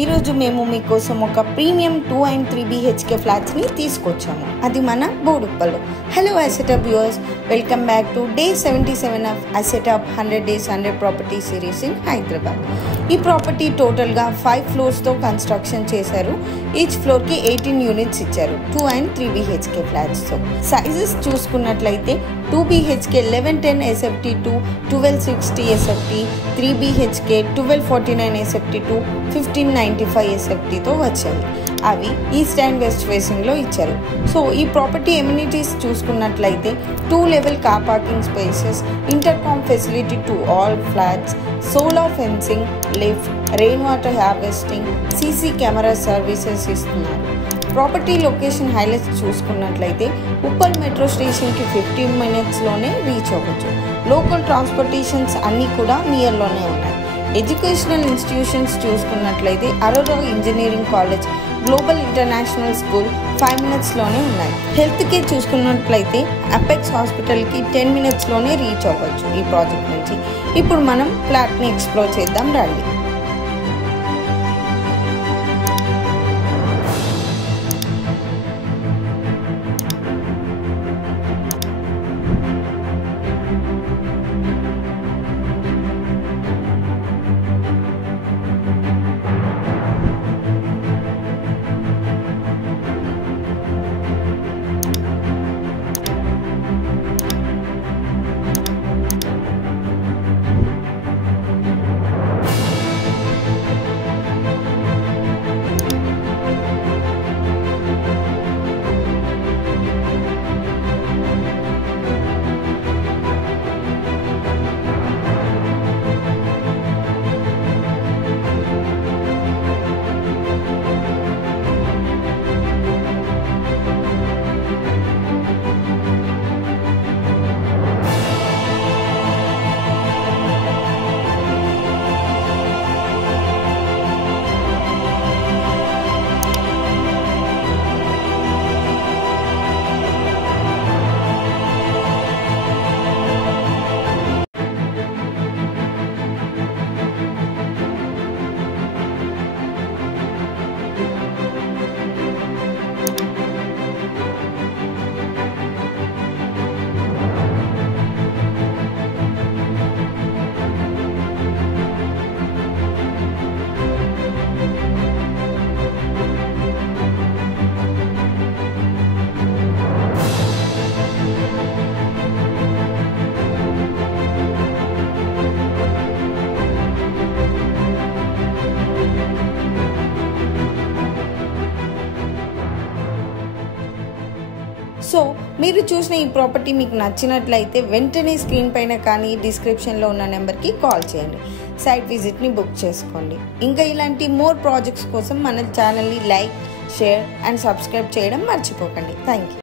ఈ రోజు మేము మీకోసం ఒక ప్రీమియం 2 and 3 BHK ఫ్లాట్స్ ని తీసుకొచ్చాము. అది మన బోడుప్పల్లో. హలో అసెటా viewers, welcome back to day 77 of అసెటా 100 days 100 property series in Hyderabad. ఈ ప్రాపర్టీ టోటల్ గా 5 ఫ్లోర్స్ తో కన్స్ట్రక్షన్ చేశారు. ఈచ్ ఫ్లోర్ కి 18 యూనిట్స్ ఇచ్చారు. 2 and 3 BHK ఫ్లాట్స్ తో సైజెస్ చూసుకున్నట్లయితే 2 BHK 1110 SFT to 1260 SFT, 3 BHK 1249 SFT to 1595 SFT తో వచ్చాయి. అవి ఈస్ట్ అండ్ వెస్ట్ ఫేసింగ్ లో ఇచ్చారు. సో ఈ ప్రాపర్టీ ఎమ్యూనిటీస్ చూసుకున్నట్లయితే 2 level car parking spaces, intercom facility to all flats, solar fencing, lift, rain water harvesting, CC camera services ఇస్తున్నారు. Property location highlights చూసుకున్నట్లయితే Uppal metro స్టేషన్కి 15 minutesలోనే రీచ్ అవ్వచ్చు. లోకల్ ట్రాన్స్పోర్టేషన్స్ అన్నీ కూడా నియర్లోనే ఉన్నాయి. ఎడ్యుకేషనల్ ఇన్స్టిట్యూషన్స్ చూసుకున్నట్లయితే Aurora engineering college, global international school 5 minutesలోనే ఉన్నాయి. హెల్త్ కేర్ చూసుకున్నట్లయితే అపెక్స్ హాస్పిటల్కి 10 minutesలోనే రీచ్ అవ్వచ్చు ఈ ప్రాజెక్ట్ నుంచి. ఇప్పుడు మనం ఫ్లాట్ని ఎక్స్ప్లోర్ చేద్దాం రండి. సో మీరు చూసిన ఈ ప్రాపర్టీ మీకు నచ్చినట్లయితే వెంటనే స్క్రీన్ పైన కానీ డిస్క్రిప్షన్లో ఉన్న నెంబర్కి కాల్ చేయండి. సైట్ విజిట్ని బుక్ చేసుకోండి. ఇంకా ఇలాంటి మోర్ ప్రాజెక్ట్స్ కోసం మన ఛానల్ని లైక్, షేర్ అండ్ సబ్స్క్రైబ్ చేయడం మర్చిపోకండి. Thank you.